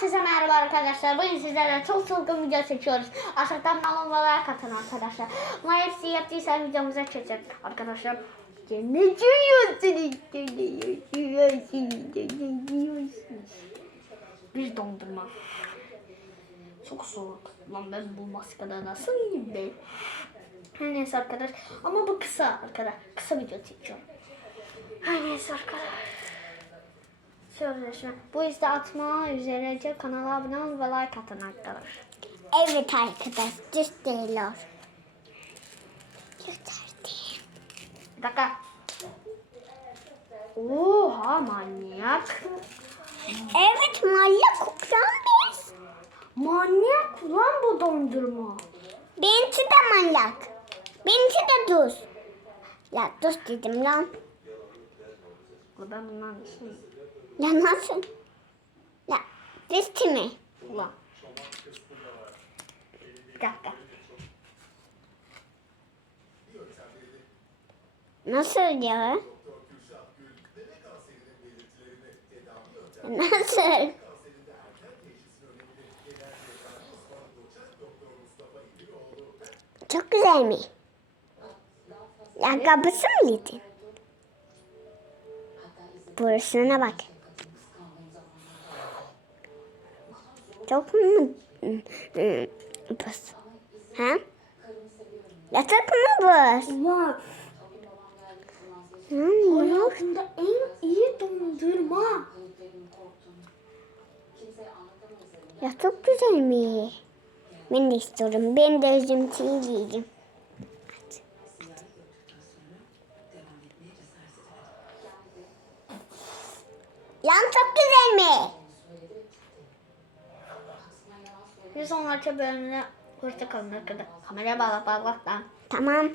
Herkese merhaba arkadaşlar. Bugün sizlerle çok çılgın video çekiyoruz. Aşağıdan alın ve like atın arkadaşlar. Ama hepsi yaptıysa videomuza geçelim. Arkadaşlar? Ne diyorsunuz? Bir dondurma. Çok soğuk. Lan ben bu maskada nasıl yiyeyim be? Her neyse arkadaş. Ama bu kısa arkadaş. Kısa video çekiyorum. Her neyse arkadaş. Sözleşme. Bu izde atma üzerece kanala abone olun ve like atın arkadaşlar. Evet arkadaş, düz değil o. Gösterdi. Bir dakika. Oha manyak. Evet, manyak kokuyan biz. Manyak lan bu dondurma. Benimki de manyak. Benimki de düz. Ya düz dedim lan. Ulan Ben bundan şey. Ya nasıl? Ya düz mi? Ulan. Bir dakika. Nasıl ya? Nasıl? Çok güzel mi? Ya kapısı mı yedin? Burasına bak. Çok mu bas? Ha? Yatak mı bas? Ulan Hmm, hayatımda en iyi dondurma. Ya çok güzel mi? Ben de istiyorum. Ben de üzüntüyü yiyeceğim. Yan çok güzel mi? Bir sonraki bölümde hoşça kalın arkadaşlar. Kameraya bağla bağla. Tamam.